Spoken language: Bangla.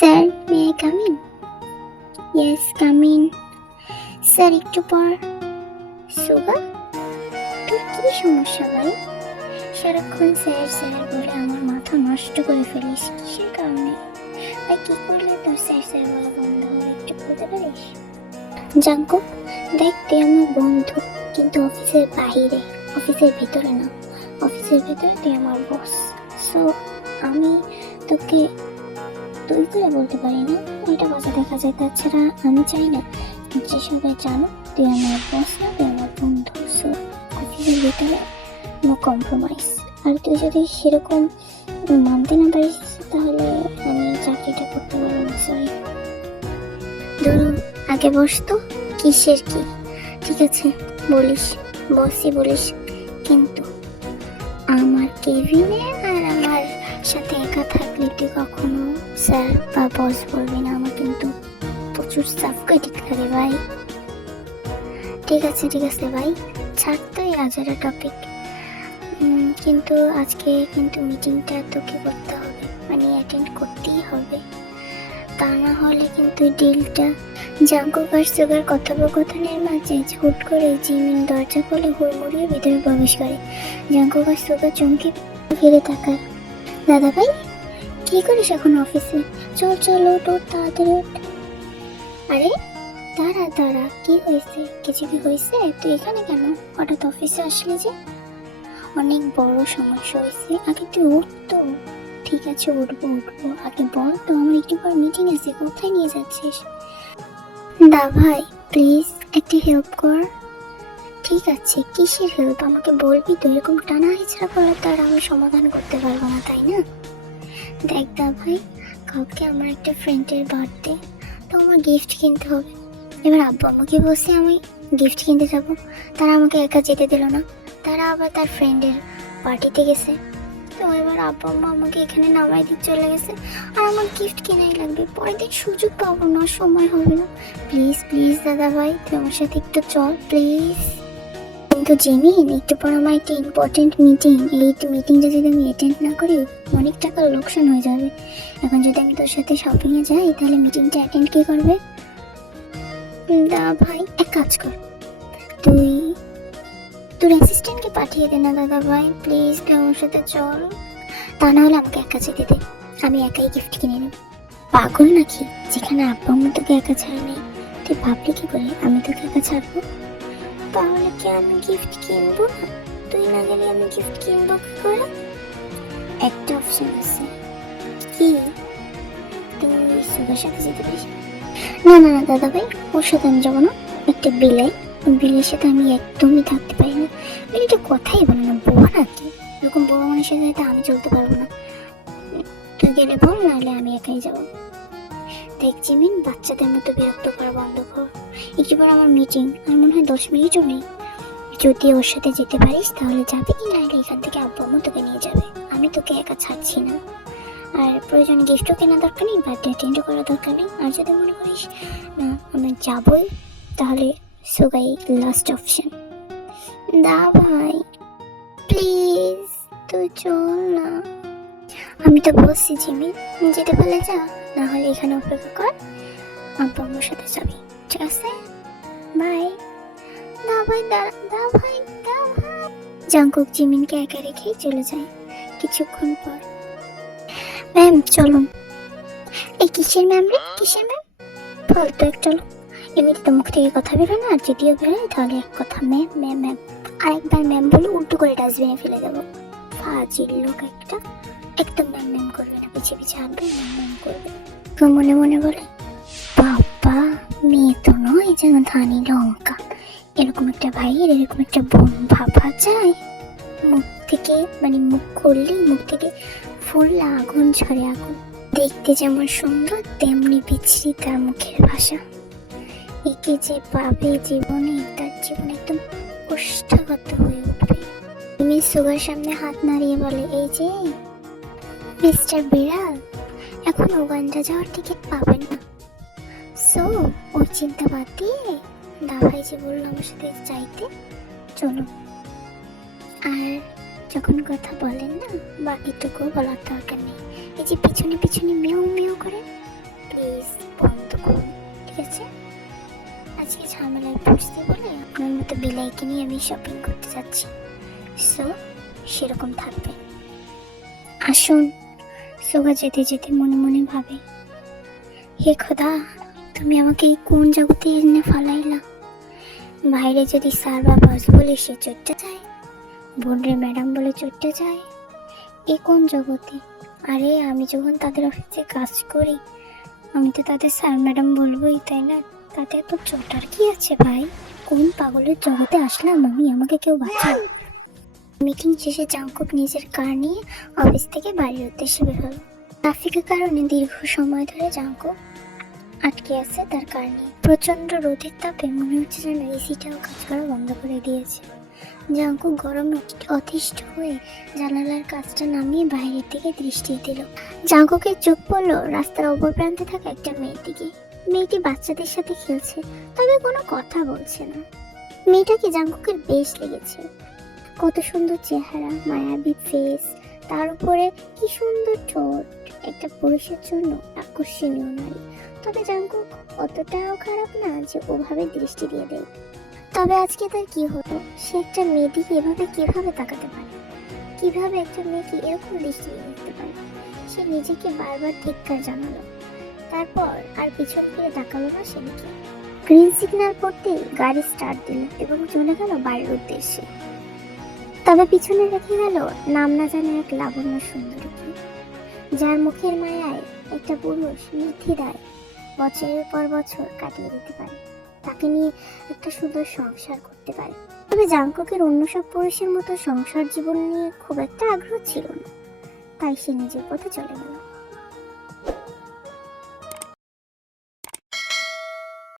Sir, may I come in? Yes, come in. Sir, একটু পর। সুগা, তোর কি সমস্যা ভাই? সারাক্ষণ স্যার স্যার বলে আমার মাথা নষ্ট করে ফেলিস, কিসের কারণে? ভাই, কি করলে তোর স্যার স্যার বলা বন্ধ হবে, একটু বলতে পারিস? জাঙ্কুক, দেখ, তুই আমার বন্ধু, কিন্তু অফিসের বাহিরে, অফিসের ভিতরে না। অফিসের ভিতরে তুই আমার বস। সো আমি তোকে তুই করে বলতে পারি না, এটা বাজে দেখা যায়। তাছাড়া আমি চাই না যে সবাই জানো তুই আমার বস না, তুই আমার বন্ধু। সো অফিসের ভিতরে নো কম্প্রোমাইজ। আর তুই যদি সেরকম মানতে না পারিস তাহলে আমি চাকরিটা করতে পারবো না, সরি। ধরো, আগে বস তো। কিসের কি? ঠিক আছে, বলিস, বসই বলিস, কিন্তু আমার কেবিনে আর আমার সাথে একা থাকলে তুই কখনো স্যার বা বস বলবি না। আমার কিন্তু প্রচুর সাফোকেটিং লাগে ভাই। ঠিক আছে ভাই, ছাড় তো এই আজারা টপিক। কিন্তু আজকে কিন্তু মিটিংটা তোকে করতে হবে, মানে অ্যাটেন্ড করতেই হবে। তা না হলে কিন্তু ডিলটা। জাঙ্কুক আর সুগার কথোপকথনের মাঝে হুট করে জিমিন দরজা খুলে হুড়মুড়িয়ে ভিতরে প্রবেশ করে। জাঙ্কুক আর সুগার চমকে ফিরে তাকায়। দাদা ভাই, কি করিস এখন অফিসে? চল চল, ওঠ, তাড়াতাড়ি ওঠ। আরে দাঁড়া, কি হয়েছে? কিছু কি হয়েছে? তুই এখানে কেন? হঠাৎ অফিসে আসলি যে? অনেক বড় সমস্যা হয়েছে, আগে তুই উঠ তো। ঠিক আছে, উঠবো, আগে বল তো, আমার একটু পর মিটিং আছে, কোথায় নিয়ে যাচ্ছিস? দা ভাই, প্লিজ একটা হেল্প কর। ঠিক আছে, কিসের হেল্প আমাকে বলবি তো? এরকম টানা হিচড়া করলে তো আর আমি সমাধান করতে পারবো না, তাই না? দেখ দা ভাই, কালকে আমার একটা ফ্রেন্ডের বার্থডে, তো আমার গিফট কিনতে হবে। এবার আব্বু আমাকে বলছে আমি গিফট কিনতে যাব, তারা আমাকে একা যেতে দিল না, তারা আবার তার ফ্রেন্ডের পার্টিতে গেছে। তো এবার আব্বু আম্মা আমাকে এখানে নামাই দিয়ে চলে গেছে, আর আমার গিফট কেনাই লাগবে। পরের দিন সুযোগ পাবো না, সময় হবে না। প্লিজ প্লিজ দাদা ভাই, তুই আমার সাথে একটু চল প্লিজ। কিন্তু জিমিন, একটু পর আমার একটা ইম্পর্টেন্ট মিটিং, এই মিটিংটা যদি আমি অ্যাটেন্ড না করি অনেক টাকার লোকসান হয়ে যাবে। এখন যদি আমি তোর সাথে শপিংয়ে যাই তাহলে মিটিংটা অ্যাটেন্ড কে করবে? দা ভাই, এক কাজ কর, তুই তোর অ্যাসিস্ট্যান্টকে পাঠিয়ে দে না দাদা ভাই, প্লিজ তুই আমার সাথে চল। তা না হলে আমাকে একা যেতে দে, আমি একাই গিফট কিনে নেব। পাগল নাকি? যেখানে আব্বা আম্মা তোকে একা ছাড়ে নেই, তুই ভাবলি কি করে আমি তোকে একা ছাড়বো? তাহলে কি আমি গিফট কিনবো না? তুই না গেলে আমি গিফট কিনবো কি করে? একটা অপশন আছে। কি? তুই সুগার সাথে যেতে পারিস? না দাদা ভাই, ওর সাথে আমি যাবো না। একটা বিলাই, বিলের সাথে আমি একদমই থাকতে পারি না। বিলিটা কথাই বলে না, বউ নাকি? এরকম বড় মানুষের সাথে আমি চলতে পারবো না। তুই গেলে বল, নাহলে আমি একাই যাবো। দেখ জিমিন, বাচ্চাদের মতো বিরক্ত করা বন্ধ কর। একটু পর আমার মিটিং, আর মনে হয় 10 মিনিটও নেই। যদি ওর সাথে যেতে পারিস তাহলে যাবে, কি নাহলে এখান থেকে আব্বু আম্মু তোকে নিয়ে যাবে। আমি তোকে একা ছাড়ছি না। আর প্রয়োজন গিফটও কেনা দরকার নেই, বার্থডে অ্যাটেন্ডও করা দরকার নেই। আর যদি মনে করিস না আমি যাবই, তাহলে সুগাই লাস্ট অপশন। দা ভাই প্লিজ, তুই চল না। আমি তো বলছি জিমি, যেতে পারলে যা, না হলে এখানে অপেক্ষা কর, আব্বু আম্মুর সাথে যাবি, ঠিক আছে? বাই। দা ভাই দাঁড়া, দা ভাই। জাঙ্কুক জিমিনকে একা রেখেই চলে যায়। কিছুক্ষণ পর, ম্যাম চলুন। এই কিসের ম্যাম রে, কিসের ম্যাম? ফালতু এক, চলো। এমনিতে তো মুখ থেকে কথা বেরোয় না, আর যদিও বেরোয় তাহলে এক কথা ম্যাম ম্যাম ম্যাম। আরেকবার ম্যাম বলে উল্টো করে ডাস্টবিনে ফেলে দেবো। ফাজিল লোক একটা, একদম ম্যাম ম্যাম করবে না, পিছিয়ে পিছিয়ে হাঁটবে, ম্যাম ম্যাম করবে। তো মনে মনে বলে, বাবা মেয়ে তো নয় যেন ধানি লঙ্কা, এরকম একটা ভাইয়ের এরকম একটা বোন ভাবা যায়? মুখ থেকে, মানে মুখ খুললেই মুখ থেকে ফুললে আগুন ঝরে, আগুন। দেখতে যেমন সুন্দর তেমনি বিচ্ছিরি তার মুখের ভাষা। একে যে পাবে জীবনে, তার জীবন একদম কোষ্ঠগত হয়ে উঠবে। তুমি সুগার সামনে হাত নাড়িয়ে বলে, এই যে মিস্টার বিড়াল, এখন উগান্ডা যাওয়ার টিকিট পাবেন না। সো ওর চিন্তা বাদ দিয়ে দাভাই যে বললো আমার সাথে যাইতে, চলো। আর যখন কথা বলেন না, বাকিটুকু বলার দরকার নেই। এই যে পিছনে পিছনে মেউ মেউ করে, প্লিজ বন্ধ করুন, ঠিক আছে? আজকে ঝামেলায় পড়ছি বলে আপনার মতো বিলাইকে নিয়ে আমি শপিং করতে যাচ্ছি, সো সেরকম থাকবে। আসুন। সোগা যেতে যেতে মনে মনে ভাবে, হে খোদা, তুমি আমাকে এই কোন জগতে এনে ফালাইলা। বাইরে যদি স্যার বা বস বলে সে চটতে যায়, বোনরে ম্যাডাম বলে চটতে যায়, এ কোন জগতে? আরে আমি যখন তাদের অফিসে কাজ করি, আমি তো তাদের স্যার ম্যাডাম বলবোই, তাই না? তাতে এত চটার কি আছে ভাই? কোন পাগলের জগতে আসলাম আমি, আমাকে কেউ বাঁচাও। মিটিং শেষে জাংকুক নিজের কার নিয়ে অফিস থেকে বাড়ির উদ্দেশ্যে বের হলো। ট্রাফিকের কারণে দীর্ঘ সময় ধরে জাংকুক আটকে আছে তার কার নিয়ে। প্রচন্ড রোদের তাপে মনে হচ্ছে যেন এসিটাও কাজ করা বন্ধ করে দিয়েছে। জাংকুক গরমে অতিষ্ঠ হয়ে জানালার কাজটা নামিয়ে বাইরের দিকে দৃষ্টি দিল। জাংকুকের চোখ পড়ল রাস্তার অপর প্রান্তে থাকা একটা মেয়ের দিকে। মেয়েটি বাচ্চাদের সাথে খেলছে, তবে কোনো কথা বলছে না। মেয়েটাকে জাংকুকের বেশ লেগেছে। কত সুন্দর চেহারা, মায়াবী ফেস, তার উপরে কি সুন্দর ঠোঁট, একটা পুরুষের জন্য আকর্ষণীয় নারী। তবে জাংকুক অতটাও খারাপ না যে ওভাবে দৃষ্টি দিয়ে দেয়। তবে আজকে তার কি হলো? সে একটা মেয়ে দিকে এভাবে কিভাবে তাকাতে পারে? কিভাবে একটা মেয়েকে এরকম দৃষ্টি দিয়ে দেখতে পারে? সে নিজেকে বারবার ধিক্কার জানালো, তারপর আর পিছন ফিরে তাকালো না সেদিকে। গ্রিন সিগন্যাল পড়তেই গাড়ি স্টার্ট দিল এবং চলে গেল বাড়ির উদ্দেশ্যে। তবে পিছনে রেখে গেল নাম না জানা এক লাবণ্য সুন্দরীকে, যার মুখের মায়ায় একটা পুরুষ নির্দ্বিধায় বছরের পর বছর কাটিয়ে দিতে পারে, তাকে নিয়ে একটা সুন্দর সংসার করতে পারে। তবে জাংকুকের অন্য সব পুরুষের মতো সংসার জীবন নিয়ে খুব একটা আগ্রহ ছিল না, তাই সে নিজের পথে চলে গেল।